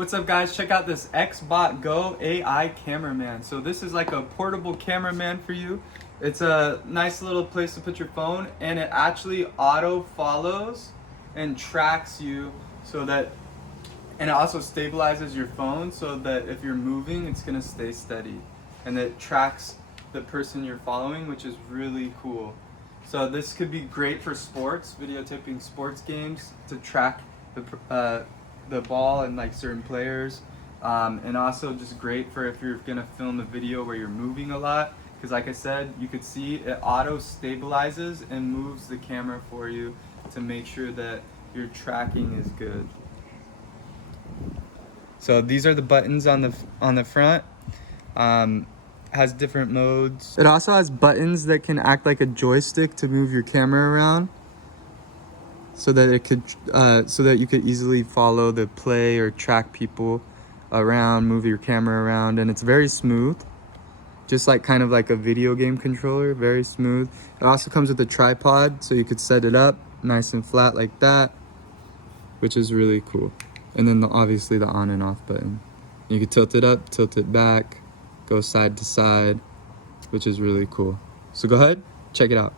What's up guys, check out this XbotGo AI cameraman. So this is like a portable cameraman for you. It's a nice little place to put your phone, and it actually auto follows and tracks you so that, and it also stabilizes your phone so that if you're moving, it's gonna stay steady. And it tracks the person you're following, which is really cool. So this could be great for sports, videotaping sports games to track the ball and like certain players, and also just great for if you're gonna film a video where you're moving a lot, because like I said, you could see it auto stabilizes and moves the camera for you to make sure that your tracking is good. So these are the buttons on the front. Has different modes. It also has buttons that can act like a joystick to move your camera around, so that it could, so that you could easily follow the play or track people around, move your camera around, and it's very smooth, just like kind of like a video game controller, very smooth. It also comes with a tripod, so you could set it up nice and flat like that, which is really cool. And then obviously the on and off button. You could tilt it up, tilt it back, go side to side, which is really cool. So go ahead, check it out.